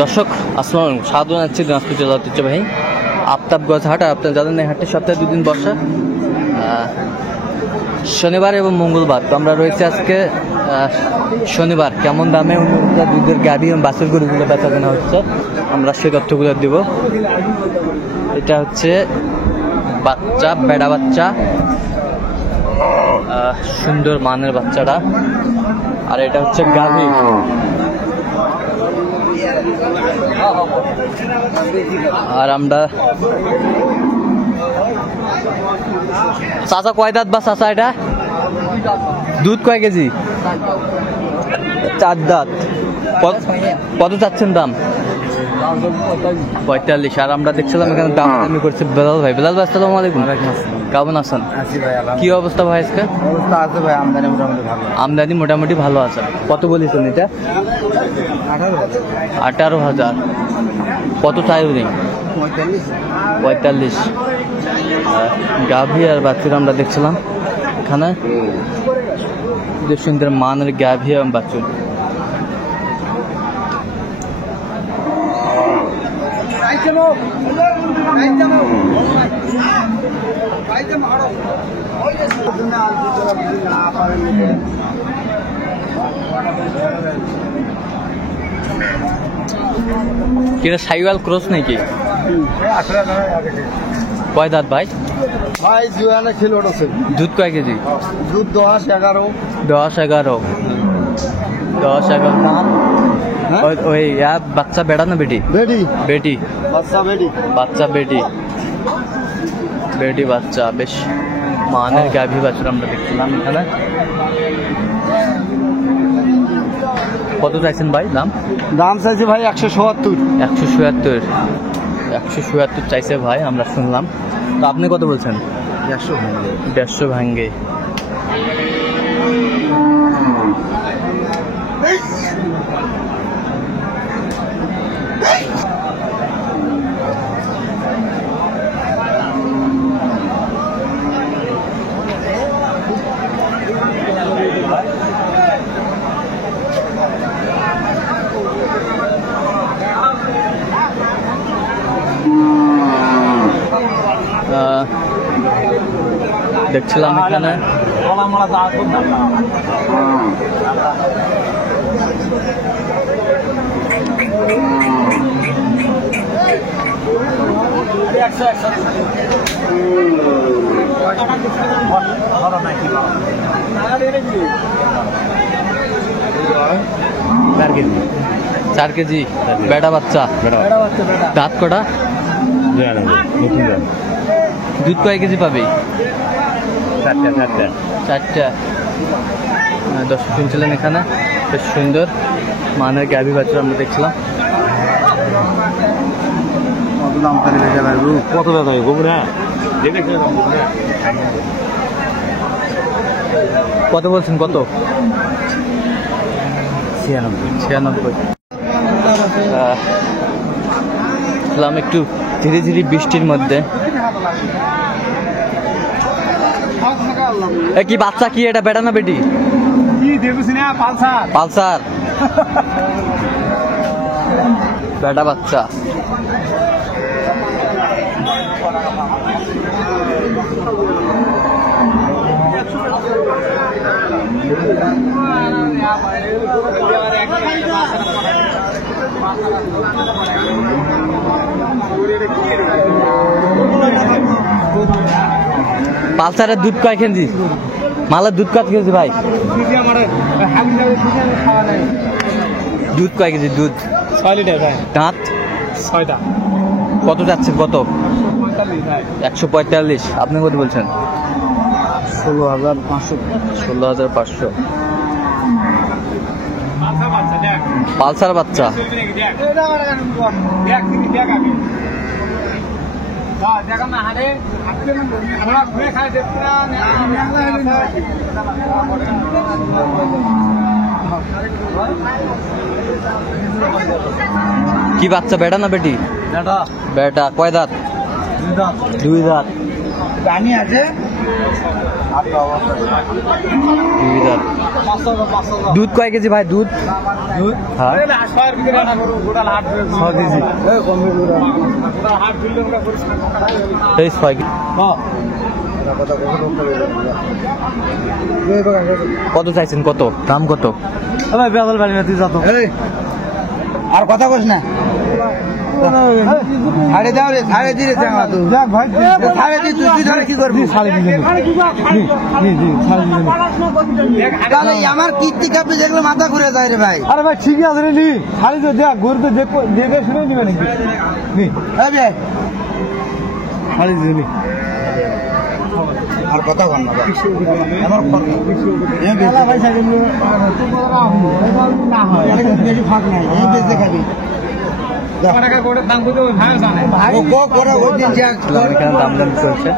দর্শক আসসালামু আলাইকুম, স্বাগত জানাচ্ছি দিনাজপুর জেলা ঐতিহ্যবাহী আফতাবগঞ্জ হাট। আর আপনার জানেন এই হাটটি সপ্তাহে 2 দিন বসা, শনিবার এবং মঙ্গলবার। তো আমরা রয়েছে আজকে শনিবার। কেমন দামে দুধের গাড়ি এবং বাছুর গরুগুলো বেচা কেনা হচ্ছে আমরা সেই তথ্যগুলো দেব। এটা হচ্ছে বাচ্চা, বেড়া বাচ্চা, সুন্দর মানের বাচ্চাটা। আর এটা হচ্ছে গাভী। আর আমরা চাচা কয় দাঁত বা চাচা এটা দুধ কয় কেজি? 4 দাঁত। কত চাচ্ছেন দাম? 45। আর আমরা দেখছিলাম এখানে দাম দামি করছে বেলাল ভাই। বেলাল ভাই আসসালামু আলাইকুম, কেমন আছেন? কি অবস্থা ভাই আজকে? আমদানি মোটামুটি ভালো আছে। কত বলেছেন এটা? 18,000। কত চাই উনি? 45। গাভী আর বাছুর আমরা দেখছিলাম এখানে, যে সুন্দর মানের গাভী এবং বাছুর। কিরা সাইওয়াল ক্রস নাকি? কয় দাঁত ভাই? ভাই জুয়ানা খিলোট আছে। দুধ কয় কেজি? দুধ 10-11। 10-11। ওই বাচ্চা বেড়া না বেটি? বেটি বেটি বাচ্চা, বেটি বাচ্চা, বেটি বেটি বাচ্চা। বেশ মানের গাভী বাছুর আমরা দেখছিলাম এখানে। কত চাইছেন ভাই দাম? দাম চাইছে ভাই 170। 177 চাইছে ভাই, আমরা শুনলাম। তো আপনি কত বলছেন? 150 ভাঙ্গে। দেখছিলাম এখানে চার কেজি বেড়া বাচ্চা। দাঁত কটা? দুধ কয় কেজি পাবে? 4টা। দর্শক শুনছিলেন এখানে বেশ সুন্দর মানের গাভী বাছুর আমরা দেখছিলাম। কত দাদা কত বলছেন? কত? 96। একটু ধীরে ধীরে বৃষ্টির মধ্যে। কি বাচ্চা? কি এটা বেটা না বেটি? পালসার বেটা বাচ্চা। পালসারের দুধ কয় কেজি? মালের দুধ কত কেজি ভাই? দুধ কয় কেজি? দুধ 6 লিটার ভাই। দাঁত 6টা। কত যাচ্ছেন? কত? 145। আপনি কত বলছেন? 16,500। 16,500। পালসার বাচ্চা। কি বাচ্চা? বেটা না বেটি? বেটা। বেটা। কয় দাঁত? 2 দাঁত। পানি আছে দুই দাঁত। দুধ কয় কেজি ভাই? দুধ হ্যাঁ 6 কেজি। এই 6 কেজি। কত চাইছেন? কত দাম? কত? আর কথা বস না ছাড়ে দাও রে, ছাড়ে দিলে ছাড়ে দি, তুই ধরে কি করবি? তাহলে আমার কীর্তি কাপে যেগুলো মাথা ঘুরে যায় রে ভাই। আরে ভাই ঠিক আছে রে, নি ছাড়ি তো দেখ, ঘুরতে দেখে শুনে নিবে নাকি? নি ছাড়ি দিয়ে নি। আর কথা বল না খাবি এখানে দাম দাম চলছে।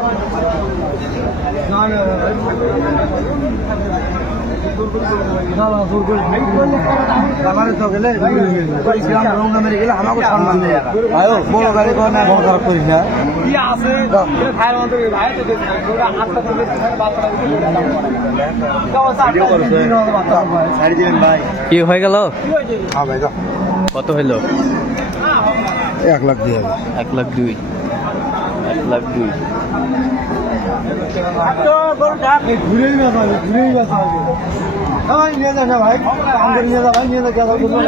বড় গাড়ি না খারাপ করিস না। কি হয়ে গেল? হ্যাঁ ভাই কত হইলো? 1 লাখ দিয়ে হবে। 1 লাখ 2। 1 লাখ 2। ঘুরেই না যাবে, ঘুরেই না যাবে। ভাই নিয়ে যা না ভাই, আমাদের নিয়ে যা ভাই, নিয়ে যা, ক্যান্সেল করবো না,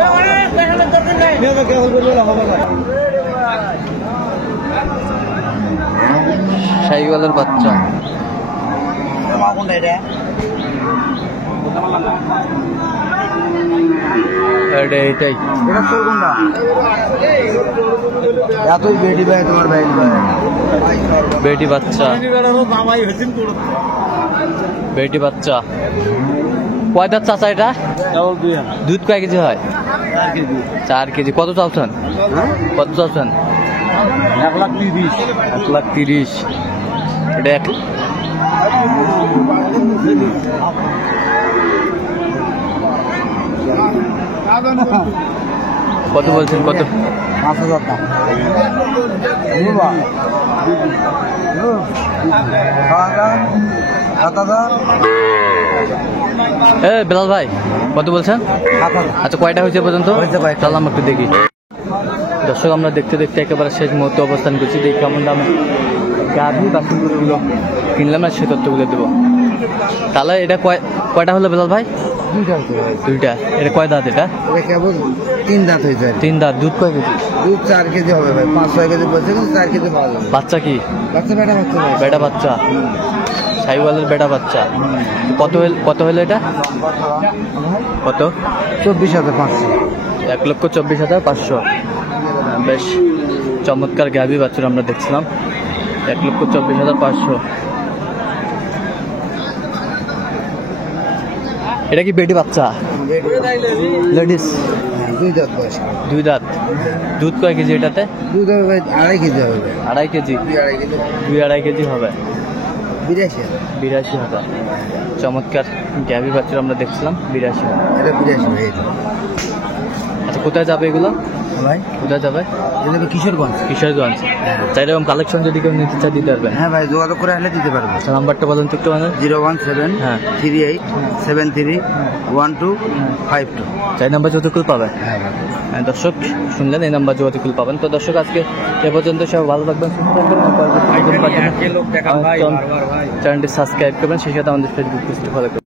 নিয়ে যা, ক্যান্সেল করবো না, হবে না। শাহিওয়ালের বাচ্চা। এটাই এটা চলবেন না এতই বেটি ভাই তোমার ভাই বেটি বাচ্চা। বেটি বাচ্চা কয় দাঁত চাচা এটা? দুধ কয় কেজি হয়? 4 কেজি। কত চাচ্ছেন? কত চাচ্ছেন? 1,30,000। 1,30,000। এটা কত বলছেন? কত? 5,000 টাকা। বেলাল ভাই কত বলছেন? আচ্ছা কয়টা হয়েছে পর্যন্ত? চল আমরা একটু দেখি। দর্শক আমরা দেখতে দেখতে একেবারে শেষ মুহূর্তে অবস্থান করছি। দেখি কেমন দামে গাভী বাছুরগুলো কিনলাম না, সে তথ্যগুলো দেবো। তাহলে এটা কয়টা হলো বেলাল ভাই? 2টা। এটা কয় দাঁত? এটা কেবল 3 দাঁত হয়েছে। 3 দাঁত। দুধ কয় কেজি? দুধ 4 কেজি হবে ভাই। 5-6 কেজি বলছে, কিন্তু 4 কেজি পাওয়া যাবে। বাচ্চা কি? বাচ্চা বেটা বাচ্চা ভাই। বেটা বাচ্চা। শাহিওয়ালের বেটা বাচ্চা। কত হলো এটা? কত? 24,500। 1,24,500। বেশ চমৎকার গাভী বাছুর আমরা দেখছিলাম। 1,24,500। এটা কি বেটি বাচ্চা? লেডিস। 2 দাঁত বয়স। 2 দাঁত। দুধ কয় কেজি এটাতে? দুধ হবে ভাই 2.5 কেজি হবে ভাই। 2.5 কেজি। 2-2.5 কেজি হবে। 82,000। চমৎকার গাভী বাছুর আমরা দেখছিলাম। 82,000। এটা 82 ভাই। আচ্ছা কোথায় যাবে এগুলো ভাই কোথায় যাবে? এটা তো কিশোরগঞ্জ। কিশোরগঞ্জ। তাই এরকম কালেকশন যদি কেউ নিতে চায় দিতে পারবেন? হ্যাঁ ভাই, যোগাযোগ করে আসলে দিতে পারবো। নাম্বারটা বলুন তো একটু। 01738731252। চাই নাম্বার যতটুকু পাবেন। হ্যাঁ ভাই। দর্শক শুনলেন, এই নাম্বার যোগাযোগ পাবেন। তো দর্শক আজকে এ পর্যন্ত সব ভালো থাকবেন, সুস্থ থাকবেন। চ্যানেলটি সাবস্ক্রাইব করবেন, সেই সাথে আমাদের ফেসবুক পেজটি ফলো করবেন।